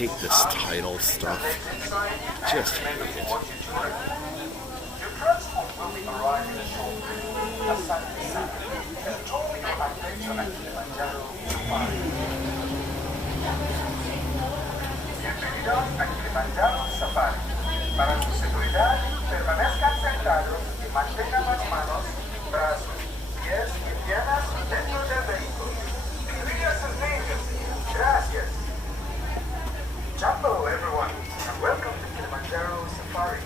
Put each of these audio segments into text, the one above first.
hate this title stuff. Just hate it. Bienvenidos a Kilimanjaro Safari. Para su seguridad, permanezcan sentados y mantengan las manos, brazos, pies y piernas dentro del vehículo. Incluya sus niños. Gracias. Jumbo, everyone, and welcome to Kilimanjaro Safari.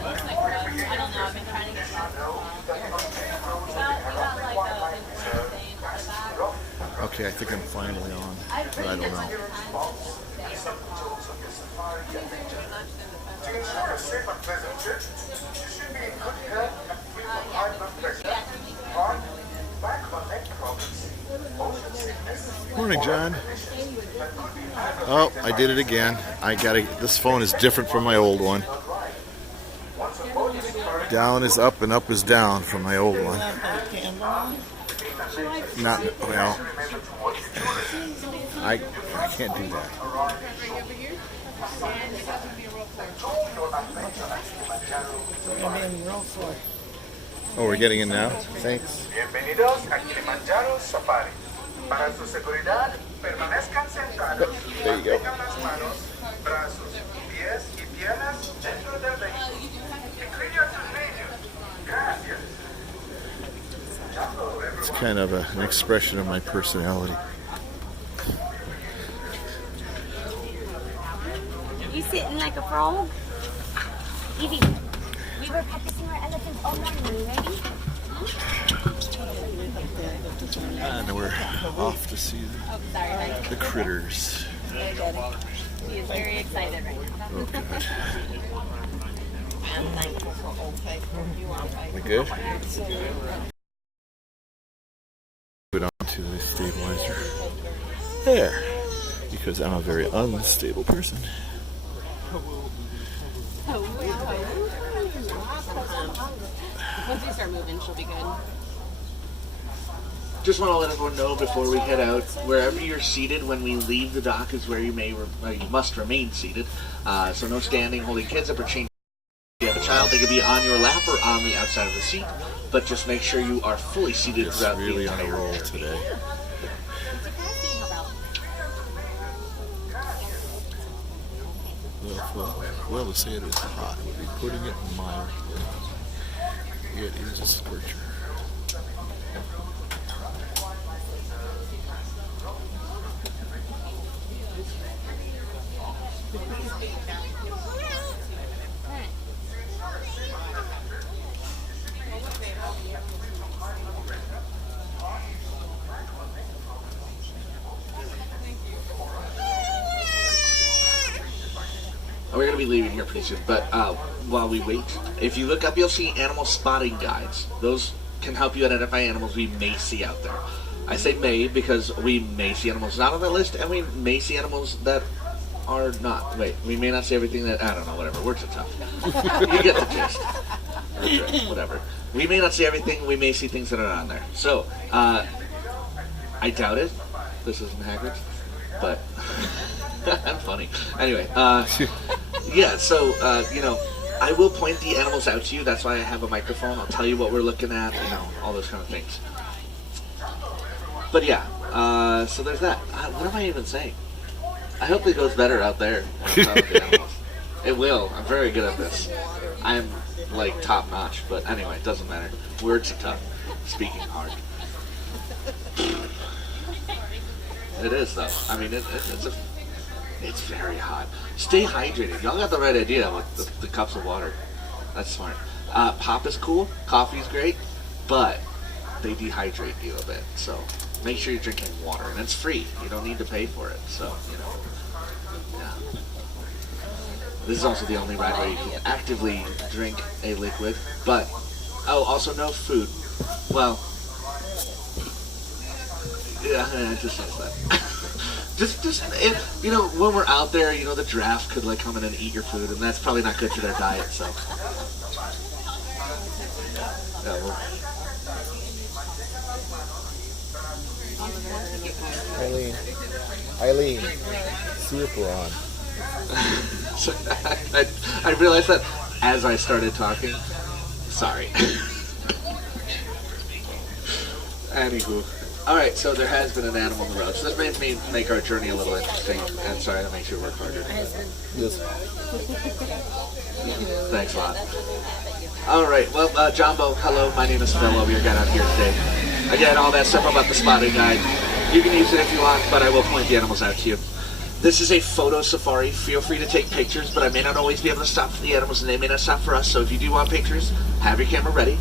I don't know, I've been trying to get Okay, I think I'm finally on, but I don't know. To ensure a safe and pleasant trip, you should be in good health and free from high blood pressure, heart, back or neck problems, motion sickness. Morning, John. Oh, I did it again. This phone is different from my old one. Down is up and up is down from my old one. Not, well, I can't do that. Oh, we're getting in now? Thanks. Bienvenidos a Kilimanjaro Safari. Para su seguridad, permanezcan sentados y There you go. mantengan las manos, brazos, pies y piernas dentro del vehículo. Incluya sus niños. Gracias. Jumbo, everyone. It's kind of an expression of my personality. You sitting like a frog? Evie, we were practicing our elephants all morning. Are you ready? And we're off to see the critters. She is very excited right now. Oh, good. I'm thankful for old people. You are We good? Put on to the stabilizer. There. Because I'm a very unstable person. Once we start moving, she'll be good. Just want to let everyone know before we head out, wherever you're seated when we leave the dock is where you must remain seated. So no standing, holding kids up or changing. If you have a child, they could be on your lap or on the outside of the seat, but just make sure you are fully seated Just throughout really the on a entire roll journey. today. Well, to say it is hot would be putting it mildly. It is a scorcher. We're going to be leaving here pretty soon, but while we wait, if you look up, you'll see animal spotting guides. Those can help you identify animals we may see out there. I say may because we may see animals not on that list, and we may see animals that are not. Wait, we may not see everything that, I don't know, whatever, words are tough. You get the gist. That's right, whatever. We may not see everything, we may see things that are on there. So, I doubt it. This isn't Hagrid's, but I'm funny. Anyway, yeah, so, I will point the animals out to you. That's why I have a microphone. I'll tell you what we're looking at, all those kind of things. But yeah, so there's that. What am I even saying? I hope it goes better out there when I'm out with the animals. It will. I'm very good at this. I'm, top notch. But anyway, it doesn't matter. Words are tough. Speaking hard. It is, though. I mean, it's very hot. Stay hydrated. Y'all got the right idea with the cups of water. That's smart. Pop is cool. Coffee's great. But they dehydrate you a bit. So make sure you're drinking water. And it's free. You don't need to pay for it. So, yeah. This is also the only ride where you can actively drink a liquid. But, also no food. Well, yeah, just says that. Just when we're out there, the giraffe could come in and eat your food, and that's probably not good for their diet. So, yeah, Eileen, see if we're on. So, I realized that as I started talking. Sorry. Anywho. Alright, so there has been an animal on the road. So this made me make our journey a little interesting. And sorry, that makes you work harder. Yes. Thanks a lot. Alright, well, Jumbo, hello, my name is Phil. I'll be your guide out here today. Again, all that stuff about the spotting guide. You can use it if you want, but I will point the animals out to you. This is a photo safari. Feel free to take pictures, but I may not always be able to stop for the animals, and they may not stop for us. So if you do want pictures, have your camera ready.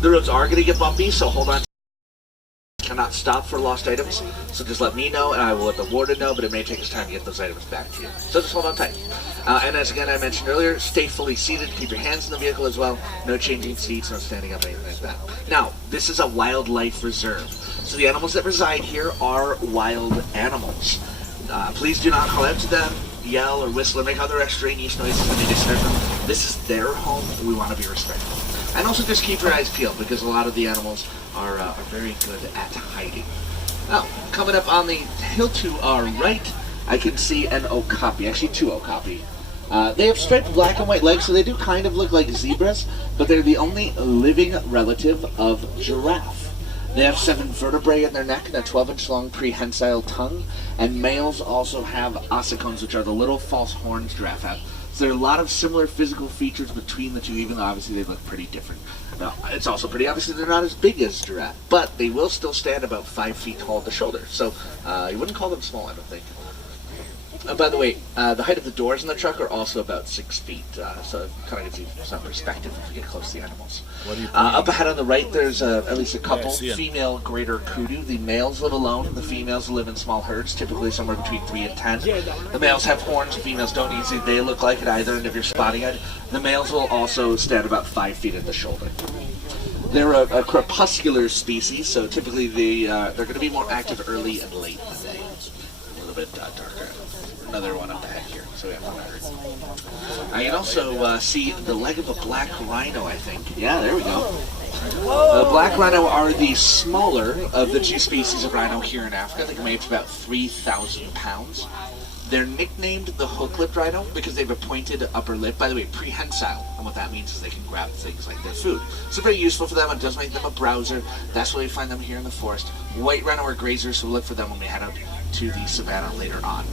The roads are going to get bumpy, so hold on. Cannot stop for lost items, so just let me know, and I will let the warden know, but it may take us time to get those items back to you. So just hold on tight. And as again I mentioned earlier, stay fully seated. Keep your hands in the vehicle as well. No changing seats, no standing up, anything like that. Now, this is a wildlife reserve. So the animals that reside here are wild animals. Please do not call out to them, yell or whistle or make other extraneous noises when they disturb them. This is their home, and we want to be respectful. And also just keep your eyes peeled, because a lot of the animals are very good at hiding. Now, coming up on the hill to our right, I can see an okapi, actually two okapi. They have striped black and white legs, so they do kind of look like zebras, but they're the only living relative of giraffe. They have 7 vertebrae in their neck and a 12-inch long prehensile tongue, and males also have ossicones, which are the little false horns giraffe have. So there are a lot of similar physical features between the two, even though obviously they look pretty different. Now, it's also pretty obvious they're not as big as giraffe, but they will still stand about 5 feet tall at the shoulder. So you wouldn't call them small, I don't think. By the way, the height of the doors in the truck are also about 6 feet, so it kind of gives you some perspective if you get close to the animals. Up ahead on the right, there's at least a couple female greater kudu. The males live alone. The females live in small herds, typically somewhere between 3 and 10. The males have horns. The females don't easily. They look like at either end of your spotting guide. The males will also stand about 5 feet at the shoulder. They're a crepuscular species, so typically they're going to be more active early and late in the day. A little bit darker. Another one up ahead here, so we have one herds. I can also see the leg of a black rhino, I think. Yeah, there we go. Black rhino are the smaller of the 2 species of rhino here in Africa. They can weigh up to about 3,000 pounds. They're nicknamed the hook-lipped rhino because they have a pointed upper lip. By the way, prehensile, and what that means is they can grab things like their food. So very useful for them. It does make them a browser. That's why we find them here in the forest. White rhino are grazers, so we'll look for them when we head out to the savannah later on.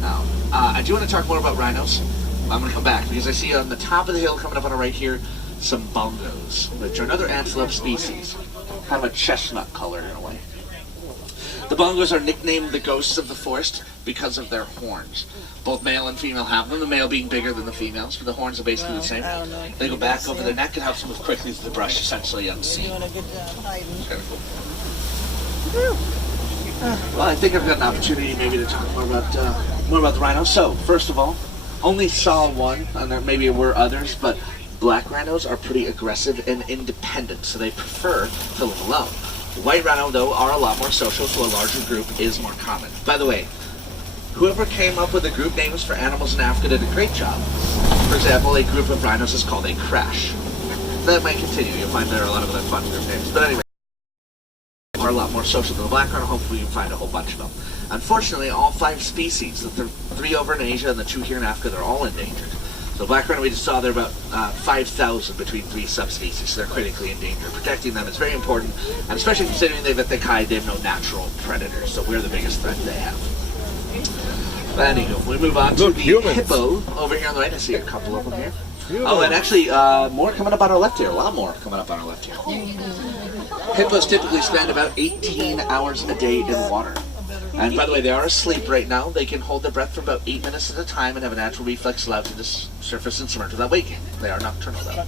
Now, I do want to talk more about rhinos. I'm going to come back because I see on the top of the hill coming up on the right here some bongos, which are another antelope species. Kind of a chestnut color in a way. The bongos are nicknamed the ghosts of the forest because of their horns. Both male and female have them, the male being bigger than the females, but the horns are basically the same. They go back over their neck and helps them move quickly through the brush, essentially unseen. Doing a good job hiding. Well, I think I've got an opportunity maybe to talk more about the rhino. So, first of all, only saw one, and there maybe were others, but black rhinos are pretty aggressive and independent, so they prefer to live alone. White rhino, though, are a lot more social, so a larger group is more common. By the way, whoever came up with the group names for animals in Africa did a great job. For example, a group of rhinos is called a crash. That might continue. You'll find there are a lot of other fun group names. But anyway, are a lot more social than the black rhino. Hopefully you can find a whole bunch of them. Unfortunately, all 5 species, the 3 over in Asia and the 2 here in Africa, they're all endangered. So black rhino we just saw, there are about 5,000 between 3 subspecies, so they're critically endangered. Protecting them is very important, and especially considering that they hide, they have no natural predators, so we're the biggest threat they have. But anywho, we move on to the hippo over here on the right. I see a couple of them here. Oh, and actually, more coming up on our left here. A lot more coming up on our left here. Hippos typically spend about 18 hours a day in water. And by the way, they are asleep right now. They can hold their breath for about 8 minutes at a time and have a natural reflex allowed to the surface and submerge without waking. They are nocturnal, though.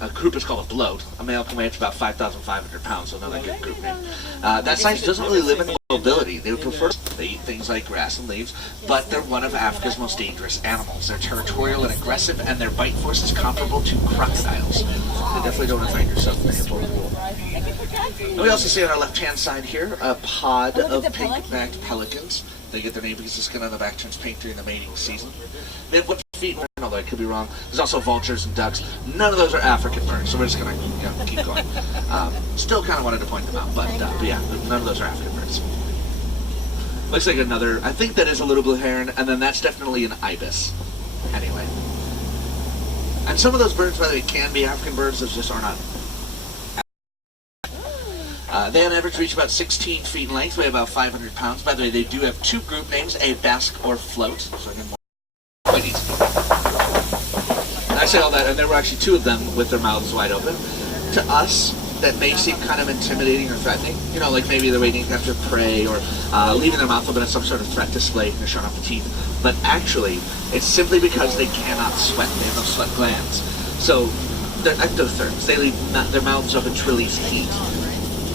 A group is called a bloat. A male can weigh up to about 5,500 pounds, so another good group name. That size doesn't really limit mobility. They would prefer to eat things like grass and leaves, but they're one of Africa's most dangerous animals. They're territorial and aggressive, and their bite force is comparable to crocodiles. So you definitely don't want to find yourself in a hippo pool. And we also see on our left-hand side here a pod of pink-backed pelicans. They get their name because the skin on the back turns pink during the mating season. They have webbed feet, although I could be wrong. There's also vultures and ducks. None of those are African birds, so we're just going to keep going. Still kind of wanted to point them out, but yeah, none of those are African birds. Looks like another, I think that is a little blue heron, and then that's definitely an ibis. Anyway. And some of those birds, by the way, can be African birds, those just are not. They on average reach about 16 feet in length, weigh about 500 pounds. By the way, they do have two group names, a basque or float, so again, quite easy. I say all that, and there were actually two of them with their mouths wide open. To us, that may seem kind of intimidating or threatening. You know, like maybe they're waiting after prey or leaving their mouth open as some sort of threat display and they're showing off the teeth. But actually, it's simply because they cannot sweat. They have no sweat glands. So they're ectotherms. They leave their mouths open to release heat.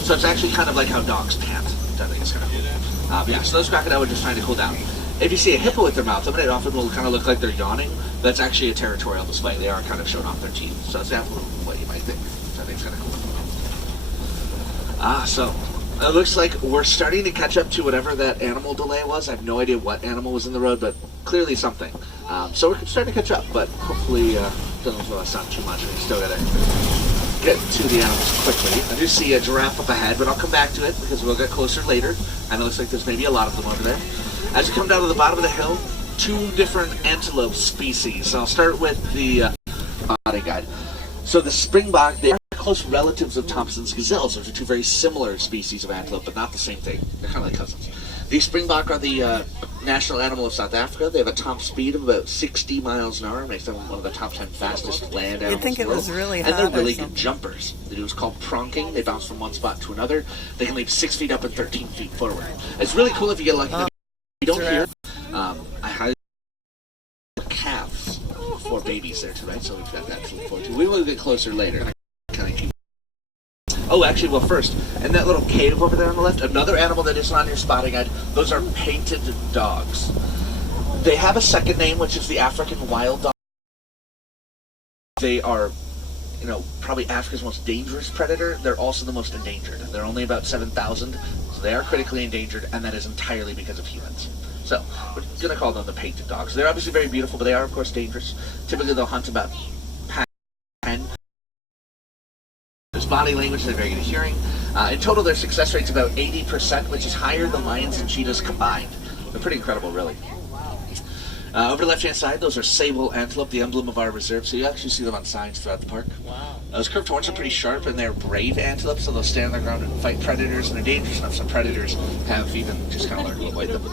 So it's actually kind of like how dogs pant. I think it's kind of cool. Yeah, so those crocodile are just trying to cool down. If you see a hippo with their mouth open, it often will kind of look like they're yawning. That's actually a territorial display. They are kind of showing off their teeth. So it's exactly what you might think. So I think it's kind of cool. So it looks like we're starting to catch up to whatever that animal delay was. I have no idea what animal was in the road, but clearly something. So we're starting to catch up, but hopefully doesn't slow us down too much. We still got to get to the animals quickly. I do see a giraffe up ahead, but I'll come back to it because we'll get closer later. And it looks like there's maybe a lot of them over there. As you come down to the bottom of the hill, two different antelope species. So I'll start with the body guide. So the springbok, they are close relatives of Thompson's gazelles. Those are two very similar species of antelope, but not the same thing. They're kind of like cousins. The springbok are the national animal of South Africa. They have a top speed of about 60 miles an hour, makes them one of the top 10 fastest land animals. You'd think it was really hot. And they're really or good something. jumpers. They do what's called pronking. They bounce from one spot to another. They can leap 6 feet up and 13 feet forward. It's really cool if you get lucky. You don't hear. I highly calves for babies there too, right? So we've got that to look forward to. We will get closer later. Kind of keep. Oh, actually, well, first, in that little cave over there on the left, another animal that isn't on your spotting guide, those are painted dogs. They have a second name, which is the African wild dog. They are, you know, probably Africa's most dangerous predator. They're also the most endangered. They're only about 7,000, so they are critically endangered, and that is entirely because of humans. So, we're going to call them the painted dogs. They're obviously very beautiful, but they are, of course, dangerous. Typically, they'll hunt about 10. There's body language, they're very good at hearing. In total, their success rate's about 80%, which is higher than lions and cheetahs combined. They're pretty incredible, really. Over the left-hand side, those are sable antelope, the emblem of our reserve. So you actually see them on signs throughout the park. Wow. Those curved horns are pretty sharp, and they're brave antelope, so they'll stand on the ground and fight predators, and they're dangerous enough. Some predators have even just kind of learned to avoid them.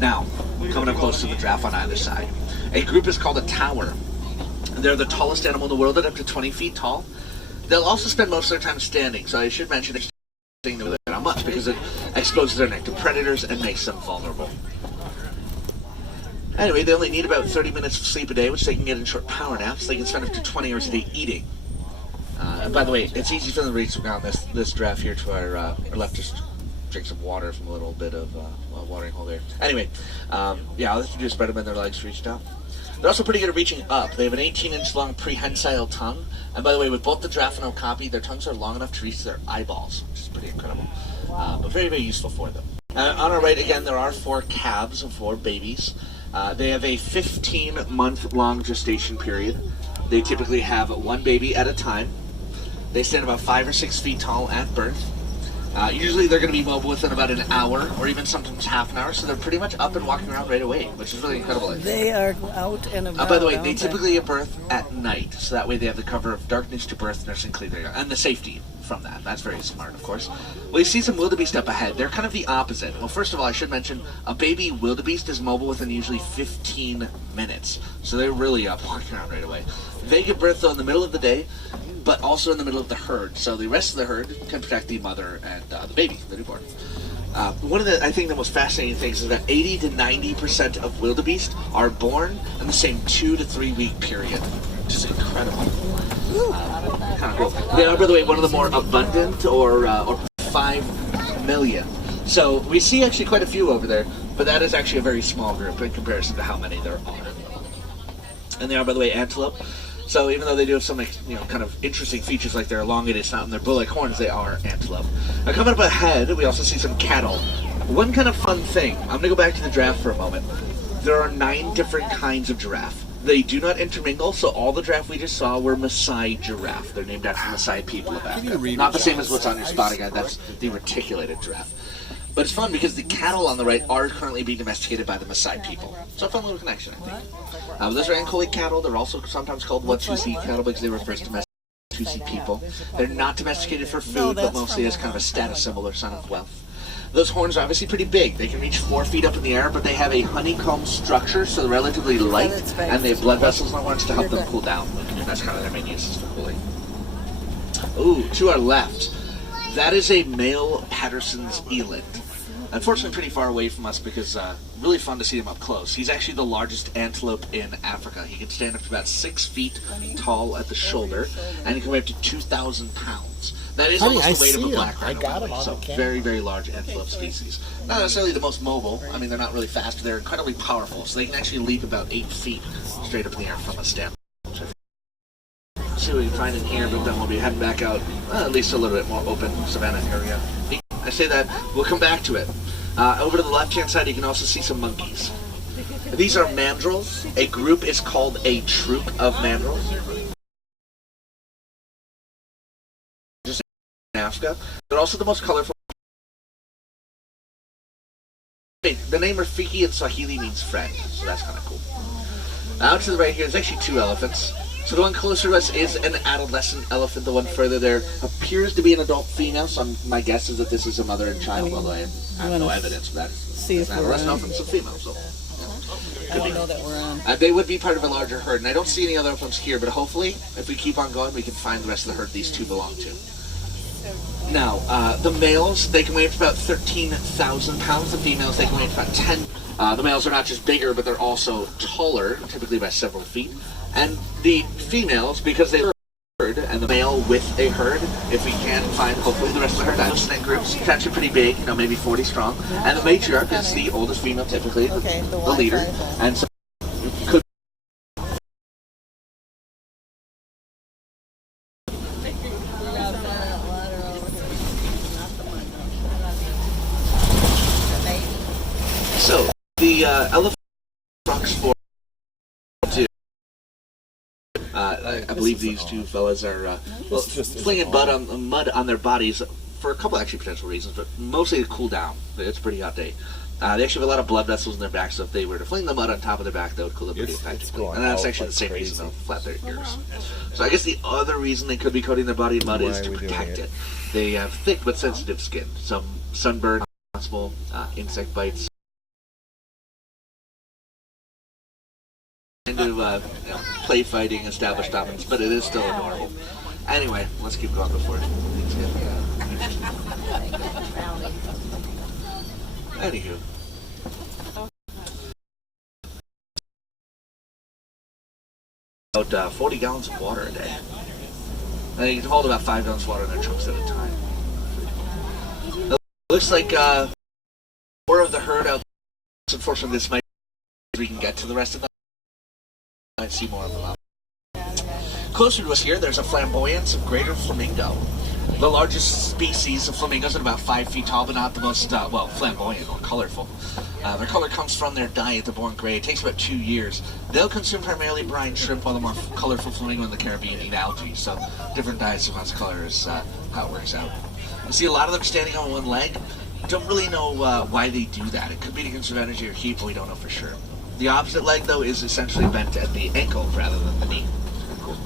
Now, coming up close to the giraffe on either side. A group is called a tower. They're the tallest animal in the world at up to 20 feet tall. They'll also spend most of their time standing, so I should mention not much because it exposes their neck to predators and makes them vulnerable. Anyway, they only need about 30 minutes of sleep a day, which they can get in short power naps. They can spend up to 20 hours a day eating. And by the way, it's easy for them to reach around this giraffe here to our left. Just drink some water from a little bit of watering hole there. Anyway, yeah, all they have to do is spread them in their legs, reach down. They're also pretty good at reaching up. They have an 18-inch long prehensile tongue. And by the way, with both the giraffe and okapi, their tongues are long enough to reach their eyeballs, which is pretty incredible. But very, very useful for them. On our right, again, there are 4 calves and 4 babies. They have a 15-month-long gestation period. They typically have 1 baby at a time. They stand about 5 or 6 feet tall at birth. Usually they're going to be mobile within about an hour or even sometimes half an hour, so they're pretty much up and walking around right away, which is really incredible. They are out and about. By the way, they typically give birth at night, so that way they have the cover of darkness to birth, nursing clean their young, and the safety from that. That's very smart, of course. Well, you see some wildebeest up ahead. They're kind of the opposite. Well, first of all, I should mention, a baby wildebeest is mobile within usually 15 minutes, so they're really up walking around right away. They give birth, though, in the middle of the day, but also in the middle of the herd, so the rest of the herd can protect the mother and the baby, the newborn. One of the, I think, the most fascinating things is that 80 to 90% of wildebeest are born in the same 2 to 3 week period, which is incredible. Kind of cool. They are, by the way, one of the more abundant, or 5 million. So we see actually quite a few over there, but that is actually a very small group in comparison to how many there are. And they are, by the way, antelope. So even though they do have some, kind of interesting features like their elongated snout and their bull-like horns, they are antelope. Now coming up ahead, we also see some cattle. One kind of fun thing, I'm going to go back to the giraffe for a moment. There are 9 different kinds of giraffe. They do not intermingle, so all the giraffe we just saw were Maasai giraffe. They're named after Maasai people of Africa. Not the same as what's on your spotting guide, that's the reticulated giraffe. But it's fun because the cattle on the right are currently being domesticated by the Maasai people. So a fun little connection, I think. Those are Ankole cattle. They're also sometimes called Watusi cattle because they were first domesticated by Watusi people. They're not domesticated for food, but mostly as kind of a status symbol or sign of wealth. Those horns are obviously pretty big. They can reach 4 feet up in the air, but they have a honeycomb structure, so they're relatively light, and they have blood vessels on their horns to help them cool down. That's kind of their main uses for cooling. Ooh, to our left, that is a male Patterson's eland. Unfortunately, pretty far away from us because really fun to see him up close. He's actually the largest antelope in Africa. He can stand up to about 6 feet tall at the shoulder, and he can weigh up to 2,000 pounds. That is almost the weight of a black rhino. So very, very large antelope species. Not necessarily the most mobile. I mean, they're not really fast, but they're incredibly powerful. So they can actually leap about 8 feet straight up in the air from a stand. See what we can find in here, but then we'll be heading back out, at least a little bit more open savanna area. I say that, we'll come back to it. Over to the left-hand side, you can also see some monkeys. These are mandrills. A group is called a troop of mandrills. Just in Africa. They're also the most colorful. The name Rafiki in Swahili means friend, so that's kind of cool. Out to the right here, there's actually 2 elephants. So the one closer to us is an adolescent elephant. The one further there appears to be an adult female, so my guess is that this is a mother and child, although I have no evidence of that. See if an we're adolescent on. elephant's a female, so. I don't know that we're on. They would be part of a larger herd, and I don't see any other elephants here, but hopefully, if we keep on going, we can find the rest of the herd these 2 belong to. Now, the males, they can weigh up to about 13,000 pounds. The females, they can weigh up to about 10. The males are not just bigger, but they're also taller, typically by several feet. And the females, because they are a herd, and the male with a herd, if we can find, hopefully, the rest of the herd, lives in groups. It's actually pretty big, maybe 40 strong. And the matriarch is the oldest female, typically, the leader. And so, could So, the elephant rocks for I believe these 2 fellas are flinging mud on their bodies for a couple actually potential reasons, but mostly to cool down. It's a pretty hot day. They actually have a lot of blood vessels in their back, so if they were to fling the mud on top of their back, that would cool them pretty effectively. And that's actually the same reason they'll flap their ears. So I guess the other reason they could be coating their body in mud is to protect it. They have thick but sensitive skin. Some sunburn, possible insect bites. Into play fighting, established dominance, but it is still adorable. Anyway, let's keep going before things get Anywho. About 40 gallons of water a day. And you can hold about 5 gallons of water in their trunks at a time. It looks like 4 of the herd out there. Unfortunately, this might be we can get to the rest of them. I'd see more of them out. Closer to us here, there's a flamboyance of greater flamingo. The largest species of flamingos at about 5 feet tall, but not the most, flamboyant or colorful. Their color comes from their diet. They're born gray. It takes about 2 years. They'll consume primarily brine shrimp, while the more colorful flamingo in the Caribbean eat algae. So different diets, different color is how it works out. You see a lot of them standing on one leg. Don't really know why they do that. It could be to conserve energy or heat, but we don't know for sure. The opposite leg, though, is essentially bent at the ankle rather than the knee. Cool.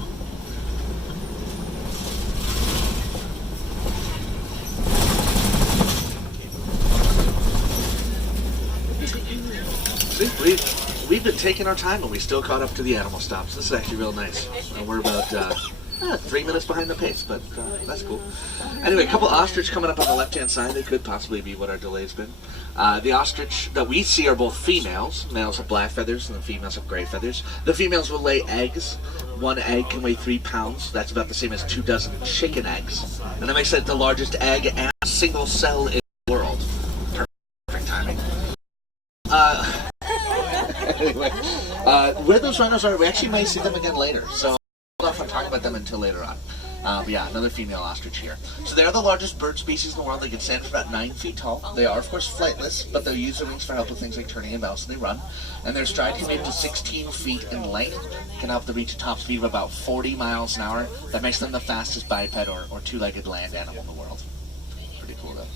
See, we've been taking our time and we still caught up to the animal stops. This is actually real nice. We're about 3 minutes behind the pace, but that's cool. Anyway, a couple ostrich coming up on the left-hand side. They could possibly be what our delay's been. The ostrich that we see are both females. Males have black feathers and the females have gray feathers. The females will lay eggs. 1 egg can weigh 3 pounds. That's about the same as 2 dozen chicken eggs. And that makes it the largest egg and single cell in the world. Perfect timing. Anyway, where those rhinos are, we actually may see them again later. So hold off on talking about them until later on. But yeah, another female ostrich here. So they are the largest bird species in the world. They can stand for about 9 feet tall. They are, of course, flightless, but they'll use their wings for help with things like turning and bouncing. They run. And their stride can be up to 16 feet in length. Can help them reach a top speed of about 40 miles an hour. That makes them the fastest biped or two-legged land animal in the world. Pretty cool, though.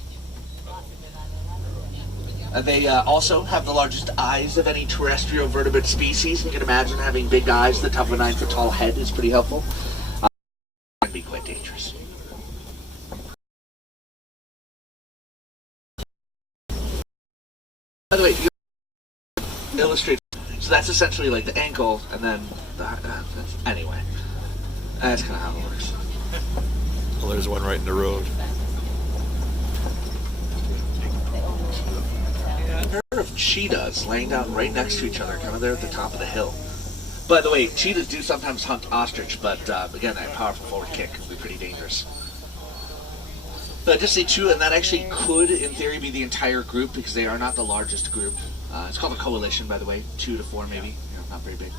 They also have the largest eyes of any terrestrial vertebrate species. You can imagine having big eyes. The top of a 9-foot-tall head is pretty helpful. Can be quite dangerous. By the way, you illustrate. So that's essentially like the ankle, and then anyway, that's kind of how it works. Well, there's one right in the road. A pair of cheetahs laying down right next to each other, kind of there at the top of the hill. By the way, cheetahs do sometimes hunt ostrich, but again, that powerful forward kick can be pretty dangerous. But I just say two, and that actually could, in theory, be the entire group because they are not the largest group. It's called a coalition, by the way, 2 to 4 maybe, not very big.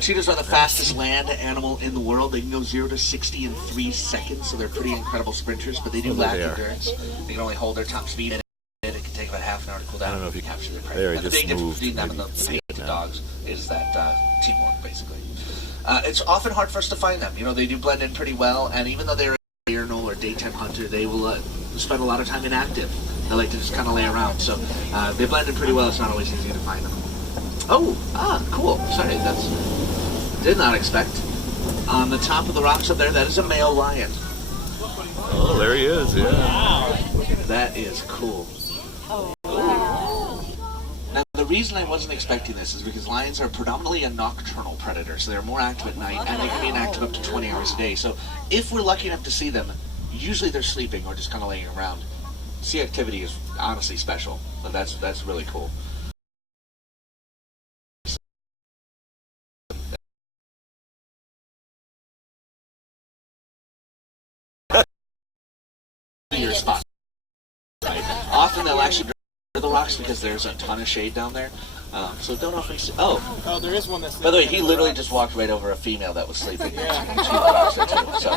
Cheetahs are the fastest land animal in the world. They can go 0 to 60 in 3 seconds, so they're pretty incredible sprinters, but they do lack endurance. They can only hold their top speed. It can take about half an hour to cool down. I don't know if you capture their prey. there, And the just big difference moved. between them and the dogs is that teamwork, basically. It's often hard for us to find them. They do blend in pretty well, and even though they're a diurnal or daytime hunter, they will spend a lot of time inactive. They like to just kind of lay around, so they blend in pretty well. It's not always easy to find them. Oh, cool. Sorry, did not expect. On the top of the rocks up there, that is a male lion. Oh, there he is, yeah. That is cool. Now, the reason I wasn't expecting this is because lions are predominantly a nocturnal predator, so they're more active at night, and they can be inactive up to 20 hours a day. So if we're lucky enough to see them, usually they're sleeping or just kind of laying around. Sea activity is honestly special, but that's really cool. Your spot. Often they'll actually go the rocks because there's a ton of shade down there. So don't often see. Oh, there is one that's. By the way, he literally just walked right over a female that was sleeping. Yeah. So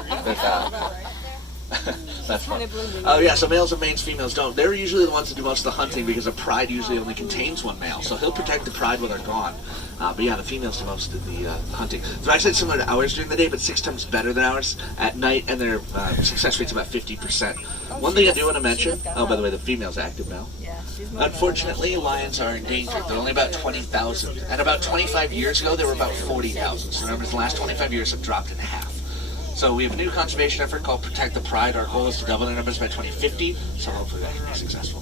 that's fun. Oh yeah, so males and mains, females don't. They're usually the ones that do most of the hunting because a pride usually only contains one male. So he'll protect the pride when they're gone. But yeah, the females do most of the hunting. They're actually similar to ours during the day, but 6 times better than ours at night, and their success rate's about 50%. One thing I do want to mention, by the way, the female's active now. Unfortunately, lions are endangered. They're only about 20,000. And about 25 years ago, they were about 40,000. So remember, the last 25 years have dropped in half. So we have a new conservation effort called Protect the Pride. Our goal is to double their numbers by 2050, so hopefully that can be successful.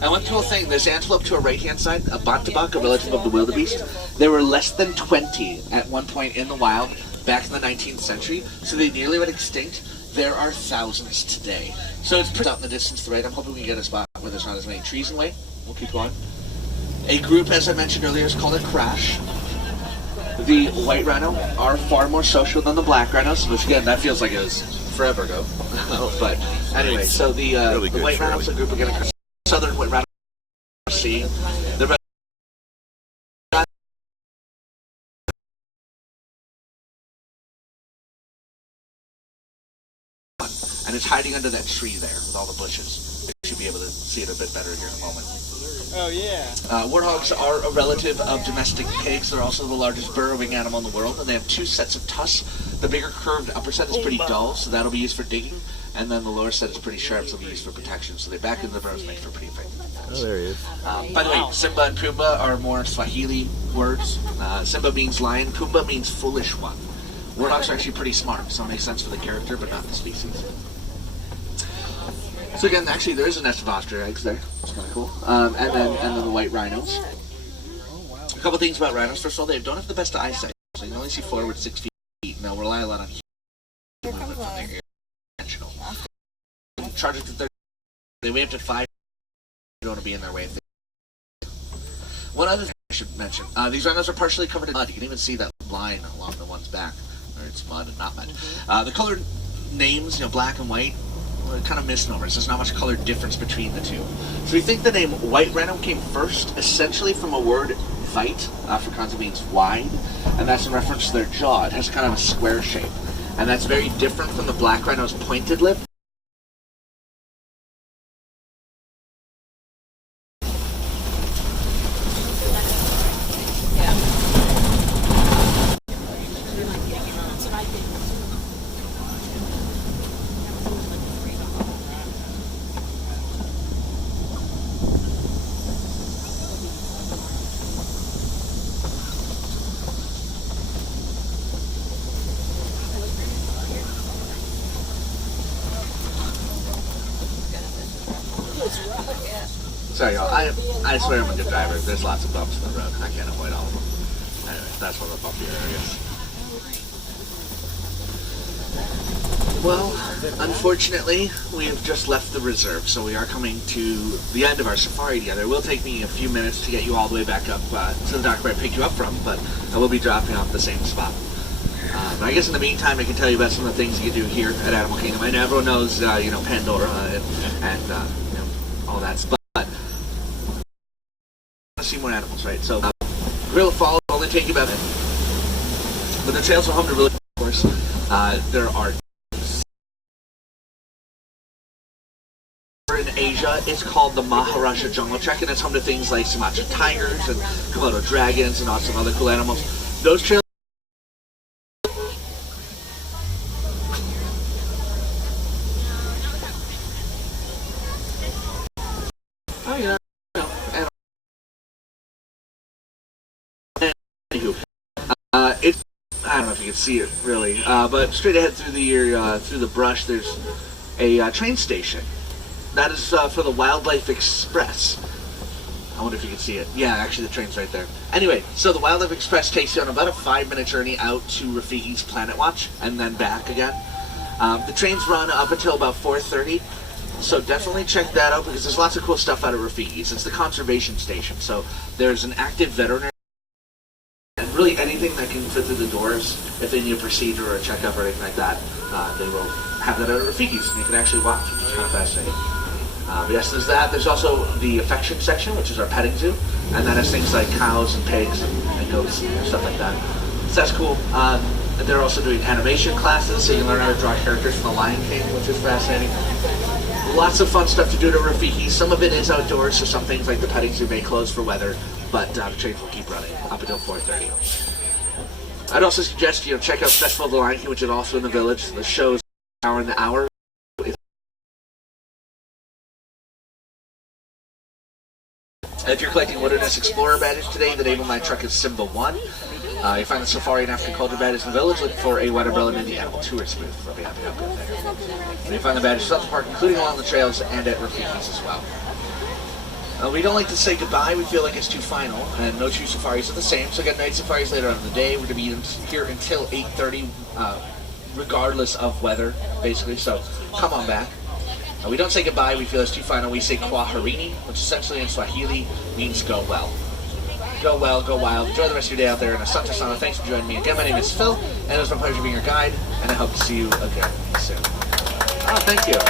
And one cool thing, this antelope to our right-hand side, a bantambak, a relative of the wildebeest, there were less than 20 at one point in the wild back in the 19th century, so they nearly went extinct. There are thousands today. So it's pretty out in the distance to the right. I'm hoping we can get a spot where there's not as many trees in the way. We'll keep going. A group, as I mentioned earlier, is called a crash. The white rhino are far more social than the black rhinos, which again, that feels like it was forever ago. But anyway, so the white rhinos are a group of southern white rhino sea. The and it's hiding under that tree there with all the bushes. You should be able to see it a bit better here in a moment. Oh, yeah. Warthogs are a relative of domestic pigs. They're also the largest burrowing animal in the world, and they have 2 sets of tusks. The bigger curved upper set is pretty dull, so that'll be used for digging, and then the lower set is pretty sharp, so it'll be used for protection. So they back into the burrows, make for pretty effective defense. Oh, there he is. By the way, Simba and Pumbaa are more Swahili words. Simba means lion, Pumbaa means foolish one. Warthogs are actually pretty smart, so it makes sense for the character, but not the species. So again, actually, there is a nest of ostrich eggs there. It's kind of cool. And then the white rhinos. A couple things about rhinos. First of all, they don't have the best eyesight. So you can only see forward 6 feet, and they'll rely a lot on movement from their ear. Charge up to 30. They weigh up to 5. You don't want to be in their way. One other thing I should mention. These rhinos are partially covered in mud. You can even see that line along the one's back. Or it's mud and not mud. The colored names, black and white, kind of misnomers. There's not much color difference between the two. So we think the name white rhino came first, essentially from a word vite, Afrikaans means wide, and that's in reference to their jaw. It has kind of a square shape. and that's very different from the black rhino's pointed lip. Sorry, y'all. I swear I'm a good driver. There's lots of bumps in the road. I can't avoid all of them. Anyway, that's one of the bumpier areas. Well, unfortunately, we have just left the reserve, so we are coming to the end of our safari together. It will take me a few minutes to get you all the way back up to the dock where I picked you up from, but I will be dropping off the same spot. But I guess in the meantime, I can tell you about some of the things you can do here at Animal Kingdom. I know everyone knows, Pandora and all that stuff. But I want to see more animals, right? So, Gorilla Falls will only take you about a minute. But the trails are home to really, of course. There are in Asia, it's called the Maharaja Jungle Trek, and it's home to things like Sumatra tigers and Komodo dragons and lots of other cool animals. Those trails. I don't know if you can see it really, but straight ahead through the brush, there's a train station. That is for the Wildlife Express. I wonder if you can see it. Yeah, actually the train's right there. Anyway, so the Wildlife Express takes you on about a 5-minute journey out to Rafiki's Planet Watch and then back again. The trains run up until about 4:30. So definitely check that out because there's lots of cool stuff out of Rafiki's. It's the conservation station. So there's an active veterinary and really anything that can fit through the doors. If they need a procedure or a checkup or anything like that, they will have that out of Rafiki's and you can actually watch, which is kind of fascinating. Yes, there's that. There's also the affection section, which is our petting zoo, and that has things like cows and pigs and goats and stuff like that. So that's cool. They're also doing animation classes, so you can learn how to draw characters from the Lion King, which is fascinating. Lots of fun stuff to do to Rafiki. Some of it is outdoors, so some things like the petting zoo may close for weather, but the trains will keep running up until 4:30. I'd also suggest check out Festival of the Lion King, which is also in the village. The show's hour in the hour. If you're collecting Wilderness Explorer badges today, the name of my truck is Simba 1. You find the Safari and African Culture badges in the village. Look for a White Umbrella and the Animal Tourist booth. I'll be happy to help you there. You find the badges at the park, including along the trails and at Rafiki's as well. We don't like to say goodbye. We feel like it's too final, and no two safaris are the same. So again, night safaris later on in the day. We're going to be here until 8:30, regardless of weather, basically. So come on back. We don't say goodbye, we feel it's too final. We say Kwaherini, which essentially in Swahili means go well. Go well, go wild. Enjoy the rest of your day out there. And Asante Sana, thanks for joining me again. My name is Phil, and it was my pleasure being your guide, and I hope to see you again soon. Oh, thank you.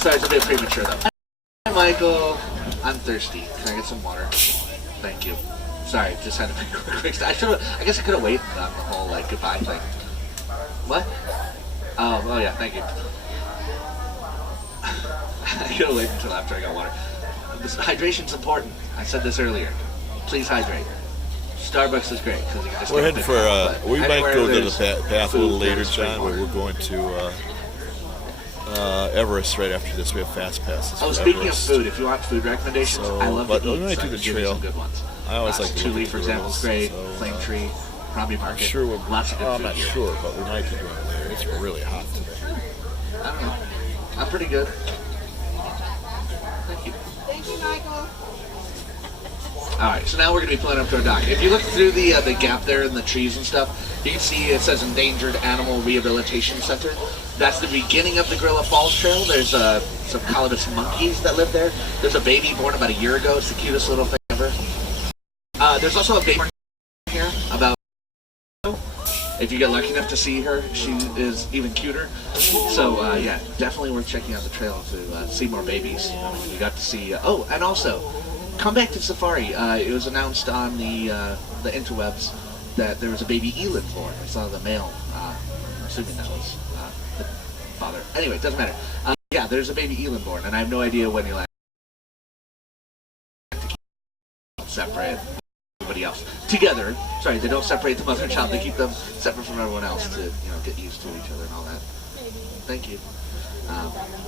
Sorry, it's a bit premature though. Hi, Michael. I'm thirsty. Can I get some water? Thank you. Sorry, just had to make a quick. I guess I could have waited on the whole goodbye thing. What? Oh yeah, thank you. I gotta wait until after I got water. Hydration's important. I said this earlier. Please hydrate. Starbucks is great because you can just. We're heading for. We might go to the path a little later, John. But we're going to Everest right after this. We have fast passes. Oh, speaking Everest. Of food, if you want food recommendations, I love to eat. We might do the trail. Some good ones. I always like Tule, for example, is great. Flame Tree, Crombie Market. Sure, lots of good food. I'm not sure, but we might be doing it later. It's really hot today. I don't know. I'm pretty good. Thank you. Thank you, Michael. Alright, so now we're going to be pulling up to our dock. If you look through the gap there in the trees and stuff, you can see it says Endangered Animal Rehabilitation Center. That's the beginning of the Gorilla Falls Trail. There's some Colobus monkeys that live there. There's a baby born about a year ago. It's the cutest little thing ever. There's also a baby here about. If you get lucky enough to see her, she is even cuter. So yeah, definitely worth checking out the trail to see more babies. You got to see. Oh, and also, come back to Safari. It was announced on the interwebs that there was a baby eland born. I saw the male assuming that was the father. Anyway, it doesn't matter. Yeah, there's a baby Elin born, and I have no idea when he'll separate everybody else together. Sorry, they don't separate the mother and child. They keep them separate from everyone else to get used to each other and all that. Thank you.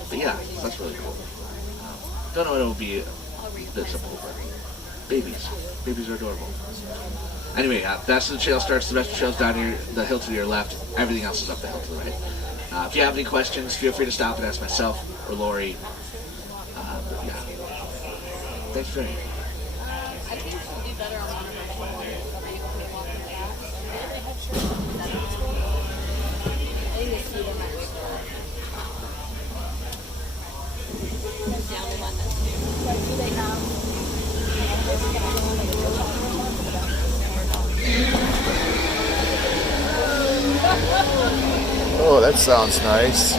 But yeah, that's really cool. Don't know when it will be visible, but babies are adorable. Anyway, that's the trail starts. The rest of the trail's down here, the hill to your left. Everything else is up the hill to the right. If you have any questions, feel free to stop and ask myself or Lori. But yeah, thanks for joining. I think we'll do better on one of our shoulders. I think the seat might wait for down the one that's Oh, that sounds nice.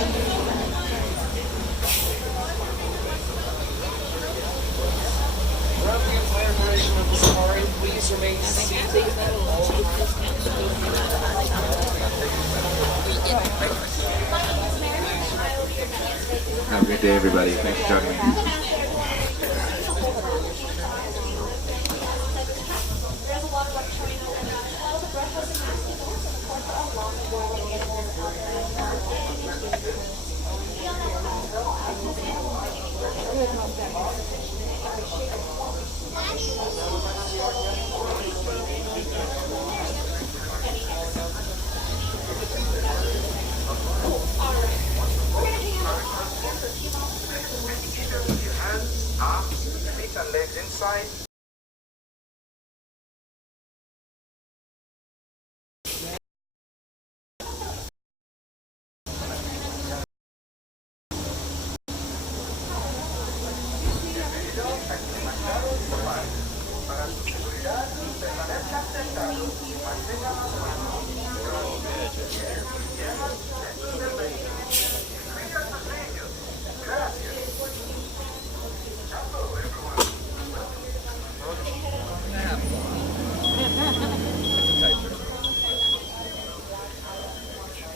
Throughout the entire duration of the safari, please remain seated. Have a great day, everybody. Thanks for joining me. Hands, arms, feet and legs inside.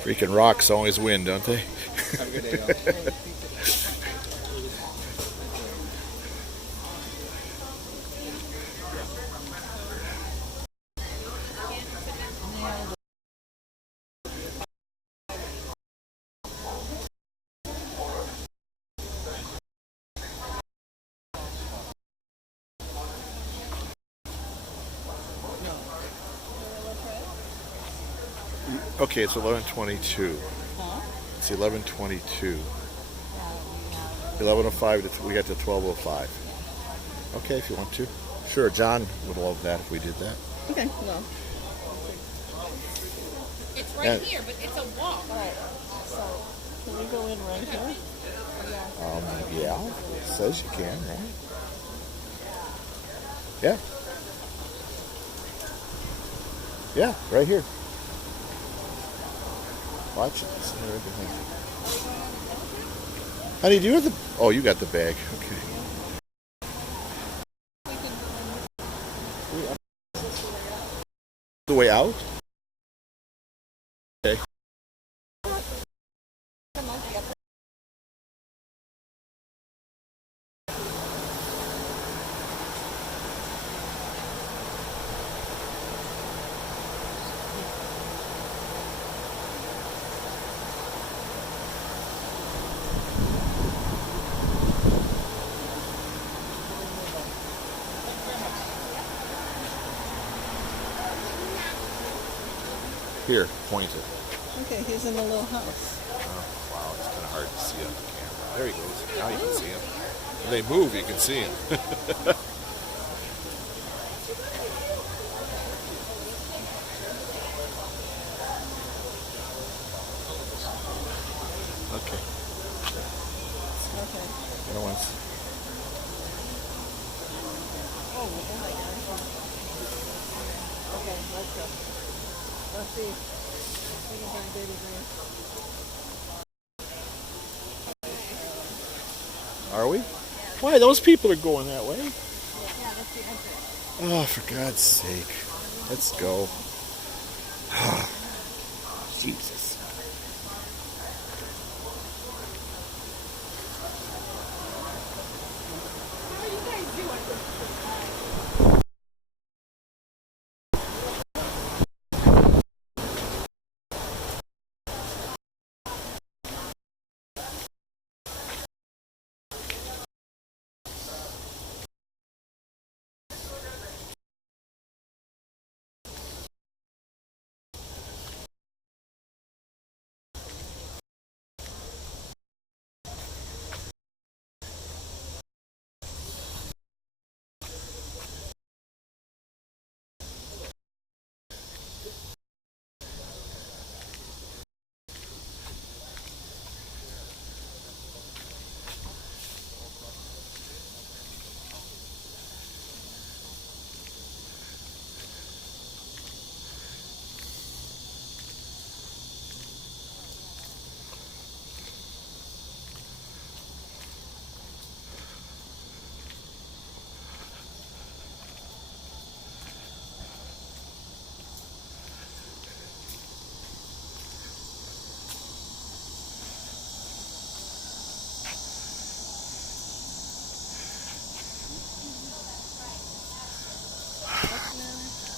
Freaking rocks always win, don't they? Have a good day, y'all. Okay, it's 11:22. It's 11:22. 11:05. We got to 12:05. Okay, if you want to. Sure, John would love that if we did that. Okay, well. It's right here, but it's a walk. Alright, so can we go in right here? Yeah, it says you can, right? Yeah. Yeah, right here. Watch it. It's near everything. Honey, do you have the... Oh, you got the bag. Okay. The way out? Okay. Here, point it. Okay, he's in the little house. Oh, wow, it's kind of hard to see on the camera. There he goes. Now you can see him. When they move, you can see him. Okay. Okay. You know once. Oh my gosh. Okay, let's go. Let's see. We can find baby green. Are we? Why? Those people are going that way. Yeah, that's the entrance. Oh, for God's sake. Let's go. Jesus.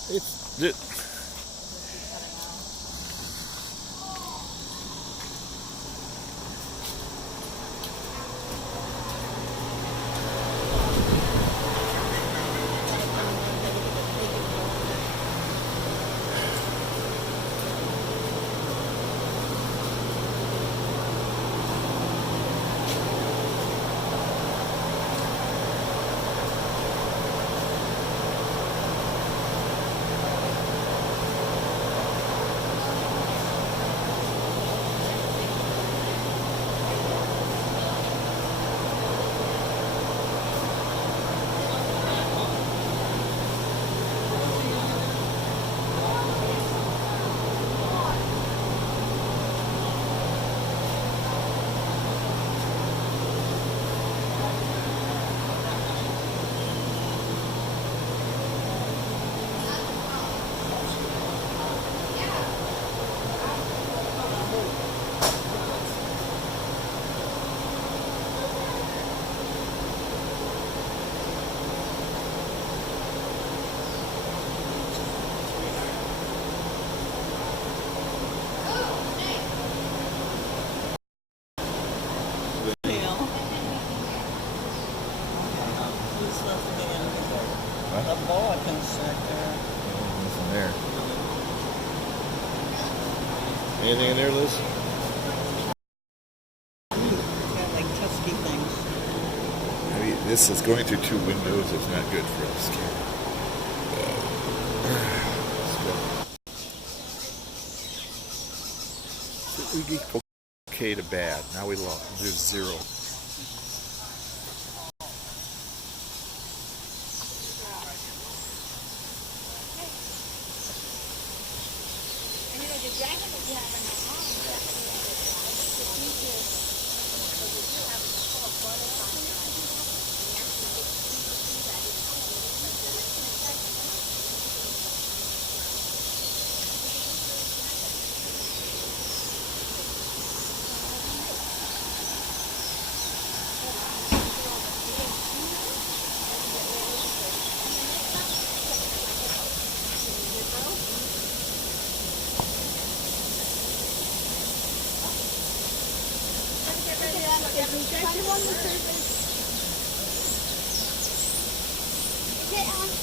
It's The boa constrictor. nothing there. Anything in there, Liz? Got like tusky things. I mean, this is going through two windows. It's not good for us. We get okay to bad. Now we lost. There's 0.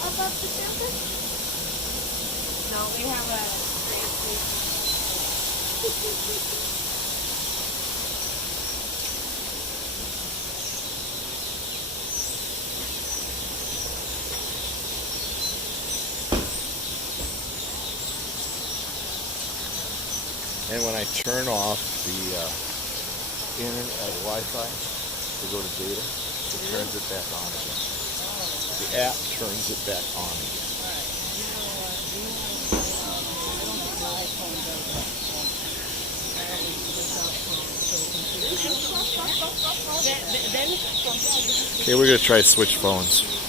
Above the surface? No, we have a And when I turn off the internet Wi-Fi to go to data, it turns it back on again. The app turns it back on again. Okay, we're gonna try to switch phones.